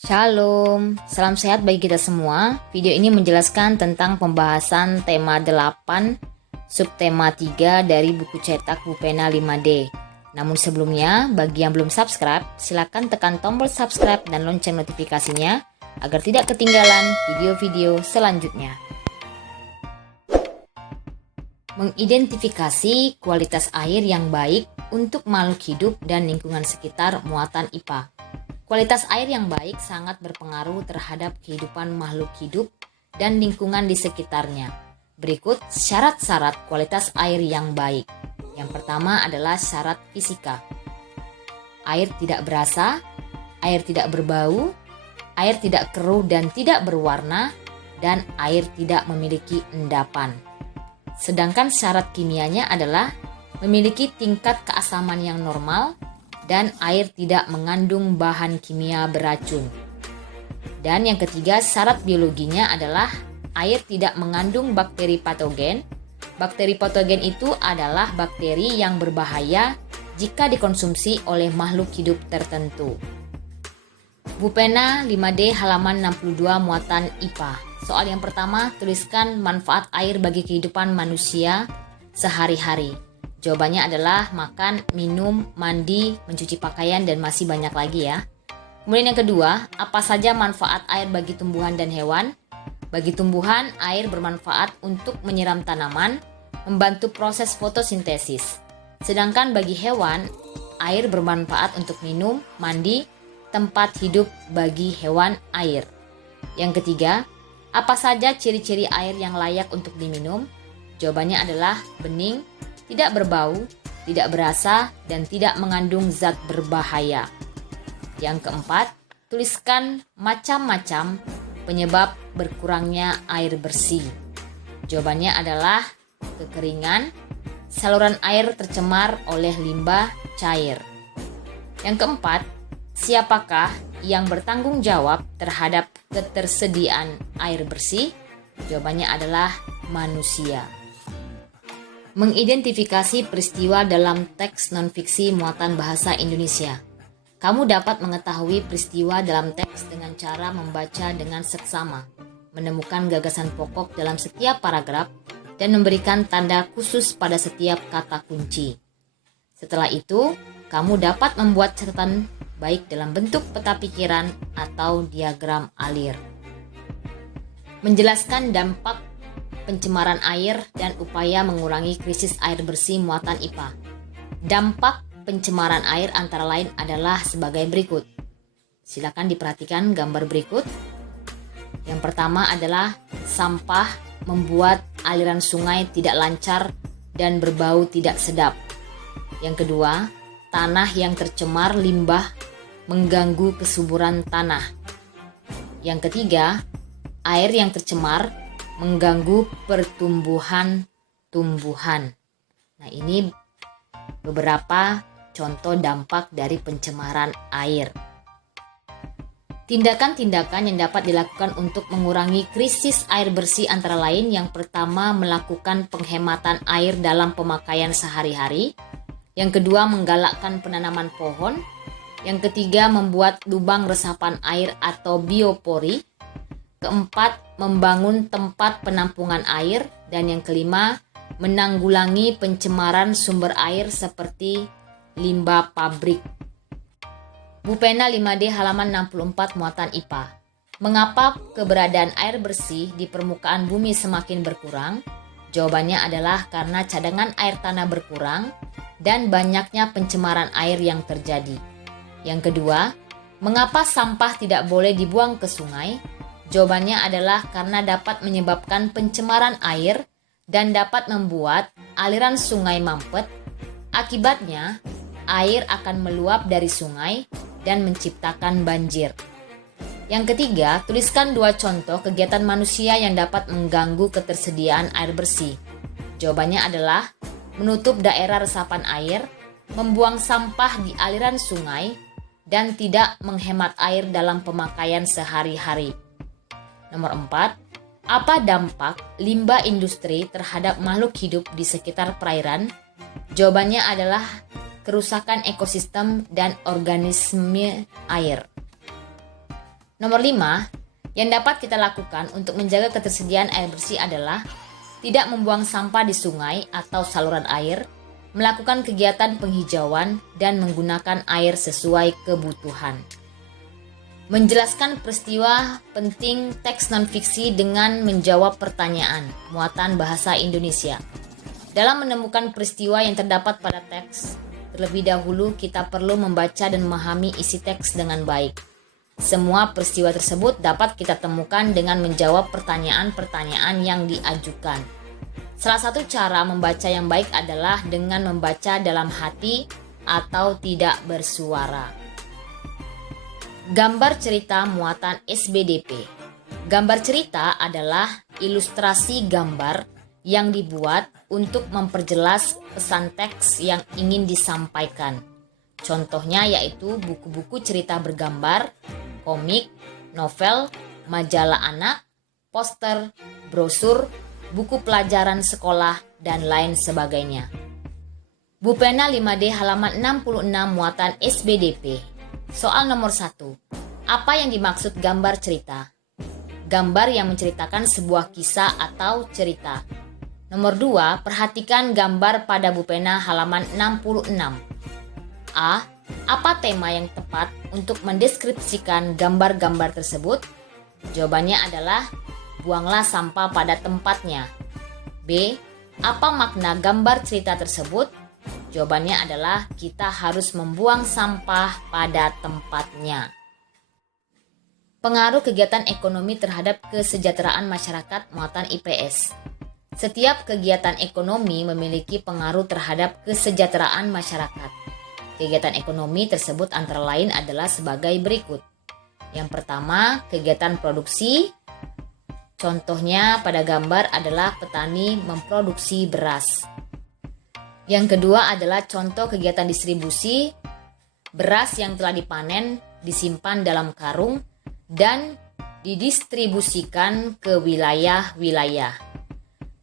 Shalom, salam sehat bagi kita semua. Video ini menjelaskan tentang pembahasan tema 8, subtema 3 dari buku cetak Bupena 5D. Namun sebelumnya, bagi yang belum subscribe, silakan tekan tombol subscribe dan lonceng notifikasinya agar tidak ketinggalan video-video selanjutnya. Mengidentifikasi kualitas air yang baik untuk makhluk hidup dan lingkungan sekitar muatan IPA. Kualitas air yang baik sangat berpengaruh terhadap kehidupan makhluk hidup dan lingkungan di sekitarnya. Berikut syarat-syarat kualitas air yang baik. Yang pertama adalah syarat fisika. Air tidak berasa, air tidak berbau, air tidak keruh dan tidak berwarna, dan air tidak memiliki endapan. Sedangkan syarat kimianya adalah memiliki tingkat keasaman yang normal, dan air tidak mengandung bahan kimia beracun. Dan yang ketiga, syarat biologinya adalah air tidak mengandung bakteri patogen. Bakteri patogen itu adalah bakteri yang berbahaya jika dikonsumsi oleh makhluk hidup tertentu. Bupena 5D halaman 62 muatan IPA. Soal yang pertama, tuliskan manfaat air bagi kehidupan manusia sehari-hari. Jawabannya adalah makan, minum, mandi, mencuci pakaian, dan masih banyak lagi ya. Kemudian yang kedua, apa saja manfaat air bagi tumbuhan dan hewan? Bagi tumbuhan, air bermanfaat untuk menyiram tanaman, membantu proses fotosintesis. Sedangkan bagi hewan, air bermanfaat untuk minum, mandi, tempat hidup bagi hewan air. Yang ketiga, apa saja ciri-ciri air yang layak untuk diminum? Jawabannya adalah bening, tidak berbau, tidak berasa, dan tidak mengandung zat berbahaya. Yang keempat, tuliskan macam-macam penyebab berkurangnya air bersih. Jawabannya adalah kekeringan, saluran air tercemar oleh limbah cair. Yang keempat, siapakah yang bertanggung jawab terhadap ketersediaan air bersih? Jawabannya adalah manusia. Mengidentifikasi peristiwa dalam teks non-fiksi muatan bahasa Indonesia. Kamu dapat mengetahui peristiwa dalam teks dengan cara membaca dengan seksama, menemukan gagasan pokok dalam setiap paragraf, dan memberikan tanda khusus pada setiap kata kunci. Setelah itu, kamu dapat membuat catatan baik dalam bentuk peta pikiran atau diagram alir. Menjelaskan dampak pencemaran air dan upaya mengurangi krisis air bersih muatan IPA. Dampak pencemaran air antara lain adalah sebagai berikut. Silakan diperhatikan gambar berikut. Yang pertama adalah sampah membuat aliran sungai tidak lancar dan berbau tidak sedap. Yang kedua, tanah yang tercemar limbah mengganggu kesuburan tanah. Yang ketiga, air yang tercemar mengganggu pertumbuhan-tumbuhan. Nah, ini beberapa contoh dampak dari pencemaran air. Tindakan-tindakan yang dapat dilakukan untuk mengurangi krisis air bersih antara lain yang pertama melakukan penghematan air dalam pemakaian sehari-hari. Yang kedua menggalakkan penanaman pohon. Yang ketiga membuat lubang resapan air atau biopori. Keempat, membangun tempat penampungan air. Dan yang kelima, menanggulangi pencemaran sumber air seperti limbah pabrik. Bupena 5D halaman 64 muatan IPA. Mengapa keberadaan air bersih di permukaan bumi semakin berkurang? Jawabannya adalah karena cadangan air tanah berkurang dan banyaknya pencemaran air yang terjadi. Yang kedua, mengapa sampah tidak boleh dibuang ke sungai? Jawabannya adalah karena dapat menyebabkan pencemaran air dan dapat membuat aliran sungai mampet. Akibatnya, air akan meluap dari sungai dan menciptakan banjir. Yang ketiga, tuliskan 2 contoh kegiatan manusia yang dapat mengganggu ketersediaan air bersih. Jawabannya adalah menutup daerah resapan air, membuang sampah di aliran sungai, dan tidak menghemat air dalam pemakaian sehari-hari. Nomor 4, apa dampak limbah industri terhadap makhluk hidup di sekitar perairan? Jawabannya adalah kerusakan ekosistem dan organisme air. Nomor 5, yang dapat kita lakukan untuk menjaga ketersediaan air bersih adalah tidak membuang sampah di sungai atau saluran air, melakukan kegiatan penghijauan, dan menggunakan air sesuai kebutuhan. Menjelaskan peristiwa penting teks non-fiksi dengan menjawab pertanyaan muatan bahasa Indonesia. Dalam menemukan peristiwa yang terdapat pada teks, terlebih dahulu kita perlu membaca dan memahami isi teks dengan baik. Semua peristiwa tersebut dapat kita temukan dengan menjawab pertanyaan-pertanyaan yang diajukan. Salah satu cara membaca yang baik adalah dengan membaca dalam hati atau tidak bersuara. Gambar cerita muatan SBDP. Gambar cerita adalah ilustrasi gambar yang dibuat untuk memperjelas pesan teks yang ingin disampaikan. Contohnya yaitu buku-buku cerita bergambar, komik, novel, majalah anak, poster, brosur, buku pelajaran sekolah, dan lain sebagainya. Bupena 5D halaman 66 muatan SBDP. Soal nomor 1. Apa yang dimaksud gambar cerita? Gambar yang menceritakan sebuah kisah atau cerita. Nomor 2. Perhatikan gambar pada Bupena halaman 66. A. Apa tema yang tepat untuk mendeskripsikan gambar-gambar tersebut? Jawabannya adalah buanglah sampah pada tempatnya. B. Apa makna gambar cerita tersebut? Jawabannya adalah kita harus membuang sampah pada tempatnya. Pengaruh kegiatan ekonomi terhadap kesejahteraan masyarakat muatan IPS. Setiap kegiatan ekonomi memiliki pengaruh terhadap kesejahteraan masyarakat. Kegiatan ekonomi tersebut antara lain adalah sebagai berikut. Yang pertama, kegiatan produksi. Contohnya pada gambar adalah petani memproduksi beras. Yang kedua adalah contoh kegiatan distribusi. Beras yang telah dipanen disimpan dalam karung dan didistribusikan ke wilayah-wilayah.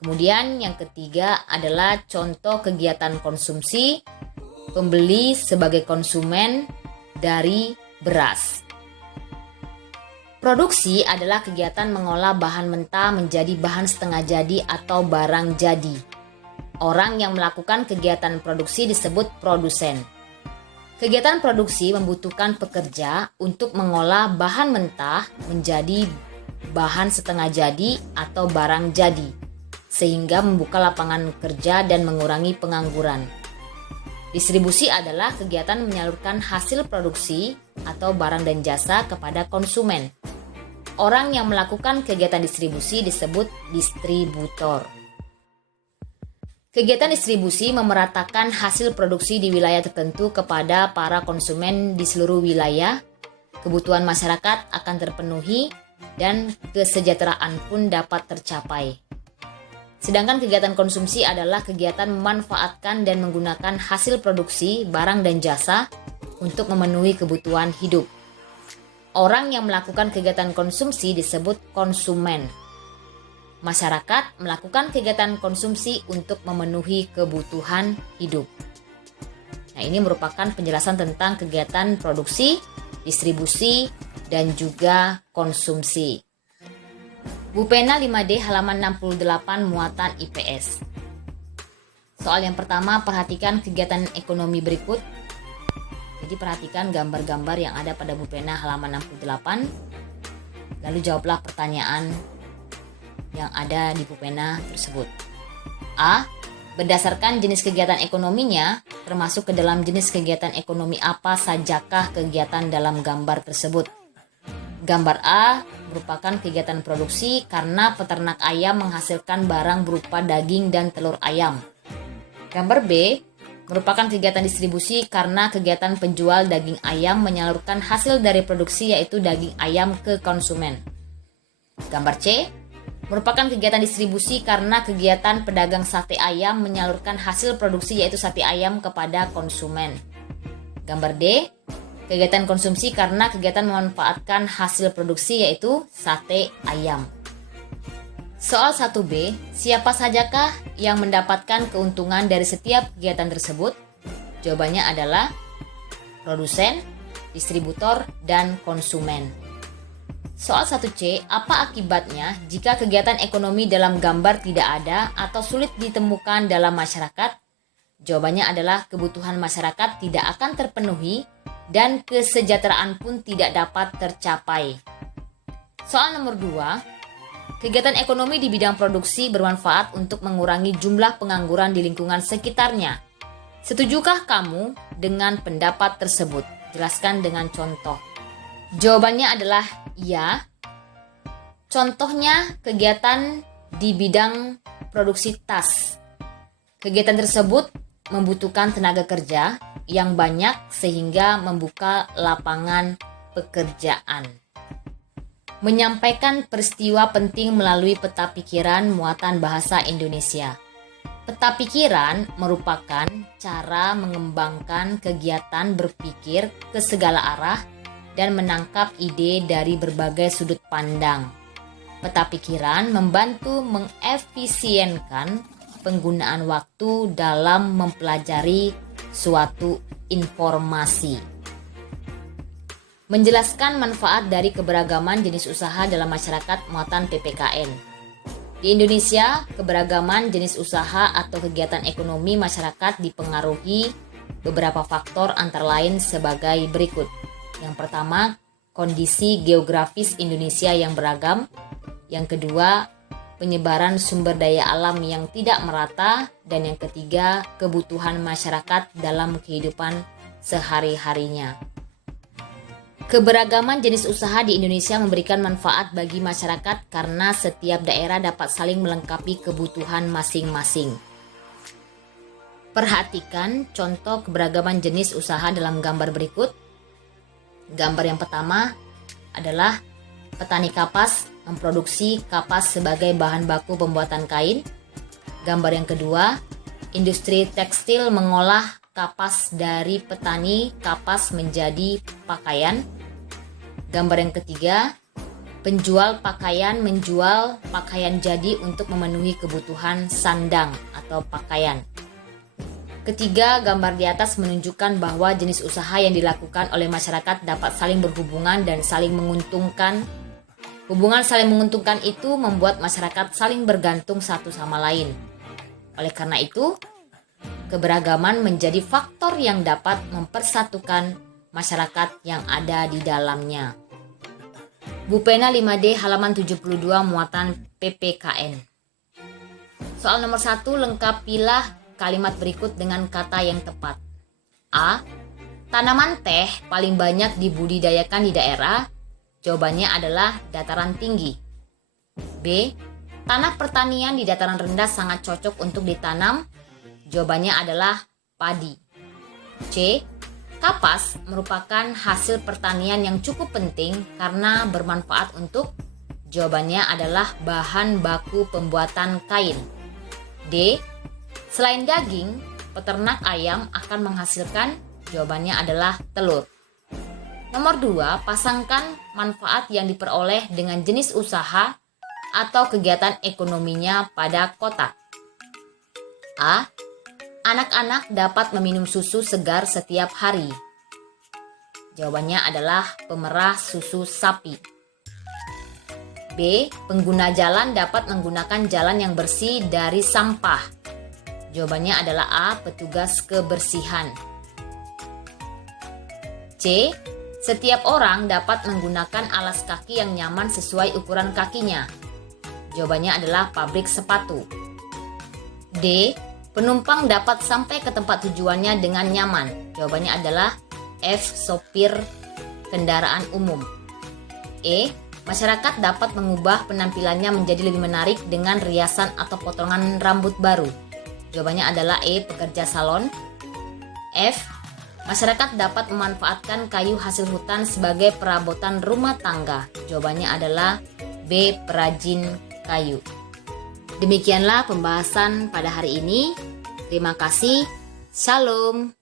Kemudian yang ketiga adalah contoh kegiatan konsumsi. Pembeli sebagai konsumen dari beras. Produksi adalah kegiatan mengolah bahan mentah menjadi bahan setengah jadi atau barang jadi. Orang yang melakukan kegiatan produksi disebut produsen. Kegiatan produksi membutuhkan pekerja untuk mengolah bahan mentah menjadi bahan setengah jadi atau barang jadi, sehingga membuka lapangan kerja dan mengurangi pengangguran. Distribusi adalah kegiatan menyalurkan hasil produksi atau barang dan jasa kepada konsumen. Orang yang melakukan kegiatan distribusi disebut distributor. Kegiatan distribusi memeratakan hasil produksi di wilayah tertentu kepada para konsumen di seluruh wilayah. Kebutuhan masyarakat akan terpenuhi dan kesejahteraan pun dapat tercapai. Sedangkan kegiatan konsumsi adalah kegiatan memanfaatkan dan menggunakan hasil produksi, barang dan jasa untuk memenuhi kebutuhan hidup. Orang yang melakukan kegiatan konsumsi disebut konsumen. Masyarakat melakukan kegiatan konsumsi untuk memenuhi kebutuhan hidup. Nah, ini merupakan penjelasan tentang kegiatan produksi, distribusi, dan juga konsumsi. Bupena 5D halaman 68 muatan IPS. Soal yang pertama, perhatikan kegiatan ekonomi berikut. Jadi perhatikan gambar-gambar yang ada pada Bupena halaman 68. Lalu jawablah pertanyaan yang ada di Bupena tersebut. A. Berdasarkan jenis kegiatan ekonominya, termasuk ke dalam jenis kegiatan ekonomi apa sajakah kegiatan dalam gambar tersebut? Gambar A merupakan kegiatan produksi karena peternak ayam menghasilkan barang berupa daging dan telur ayam. Gambar B merupakan kegiatan distribusi karena kegiatan penjual daging ayam menyalurkan hasil dari produksi yaitu daging ayam ke konsumen. Gambar C merupakan kegiatan distribusi karena kegiatan pedagang sate ayam menyalurkan hasil produksi yaitu sate ayam kepada konsumen. Gambar D kegiatan konsumsi karena kegiatan memanfaatkan hasil produksi yaitu sate ayam. Soal 1B, siapa sajakah yang mendapatkan keuntungan dari setiap kegiatan tersebut? Jawabannya adalah produsen, distributor, dan konsumen. Soal 1C, apa akibatnya jika kegiatan ekonomi dalam gambar tidak ada atau sulit ditemukan dalam masyarakat? Jawabannya adalah kebutuhan masyarakat tidak akan terpenuhi dan kesejahteraan pun tidak dapat tercapai. Soal nomor 2, kegiatan ekonomi di bidang produksi bermanfaat untuk mengurangi jumlah pengangguran di lingkungan sekitarnya. Setujukah kamu dengan pendapat tersebut? Jelaskan dengan contoh. Jawabannya adalah ya. Contohnya kegiatan di bidang produksi tas. Kegiatan tersebut membutuhkan tenaga kerja yang banyak sehingga membuka lapangan pekerjaan. Menyampaikan peristiwa penting melalui peta pikiran muatan bahasa Indonesia. Peta pikiran merupakan cara mengembangkan kegiatan berpikir ke segala arah dan menangkap ide dari berbagai sudut pandang. Peta pikiran membantu mengefisienkan penggunaan waktu dalam mempelajari suatu informasi. Menjelaskan manfaat dari keberagaman jenis usaha dalam masyarakat muatan PPKN. Di Indonesia, keberagaman jenis usaha atau kegiatan ekonomi masyarakat dipengaruhi beberapa faktor antara lain sebagai berikut. Yang pertama, kondisi geografis Indonesia yang beragam. Yang kedua, penyebaran sumber daya alam yang tidak merata. Dan yang ketiga, kebutuhan masyarakat dalam kehidupan sehari-harinya. Keberagaman jenis usaha di Indonesia memberikan manfaat bagi masyarakat karena setiap daerah dapat saling melengkapi kebutuhan masing-masing. Perhatikan contoh keberagaman jenis usaha dalam gambar berikut. Gambar yang pertama adalah petani kapas memproduksi kapas sebagai bahan baku pembuatan kain. Gambar yang kedua, industri tekstil mengolah kapas dari petani kapas menjadi pakaian. Gambar yang ketiga, penjual pakaian menjual pakaian jadi untuk memenuhi kebutuhan sandang atau pakaian. Ketiga, gambar di atas menunjukkan bahwa jenis usaha yang dilakukan oleh masyarakat dapat saling berhubungan dan saling menguntungkan. Hubungan saling menguntungkan itu membuat masyarakat saling bergantung satu sama lain. Oleh karena itu, keberagaman menjadi faktor yang dapat mempersatukan masyarakat yang ada di dalamnya. Bupena 5D halaman 72 muatan PPKN. Soal nomor 1, lengkapilah kalimat berikut dengan kata yang tepat. A. Tanaman teh paling banyak dibudidayakan di daerah. Jawabannya adalah dataran tinggi. B. Tanah pertanian di dataran rendah sangat cocok untuk ditanam. Jawabannya adalah padi. C. Kapas merupakan hasil pertanian yang cukup penting karena bermanfaat untuk. Jawabannya adalah bahan baku pembuatan kain. D. Selain daging, peternak ayam akan menghasilkan. Jawabannya adalah telur. Nomor 2, pasangkan manfaat yang diperoleh dengan jenis usaha atau kegiatan ekonominya pada kotak. A. Anak-anak dapat meminum susu segar setiap hari. Jawabannya adalah pemerah susu sapi. B. Pengguna jalan dapat menggunakan jalan yang bersih dari sampah. Jawabannya adalah A. Petugas kebersihan. C. Setiap orang dapat menggunakan alas kaki yang nyaman sesuai ukuran kakinya. Jawabannya adalah pabrik sepatu. D. Penumpang dapat sampai ke tempat tujuannya dengan nyaman. Jawabannya adalah F. Sopir kendaraan umum. E. Masyarakat dapat mengubah penampilannya menjadi lebih menarik dengan riasan atau potongan rambut baru. Jawabannya adalah E. Pekerja salon. F. Masyarakat dapat memanfaatkan kayu hasil hutan sebagai perabotan rumah tangga. Jawabannya adalah B. Perajin kayu. Demikianlah pembahasan pada hari ini. Terima kasih. Shalom.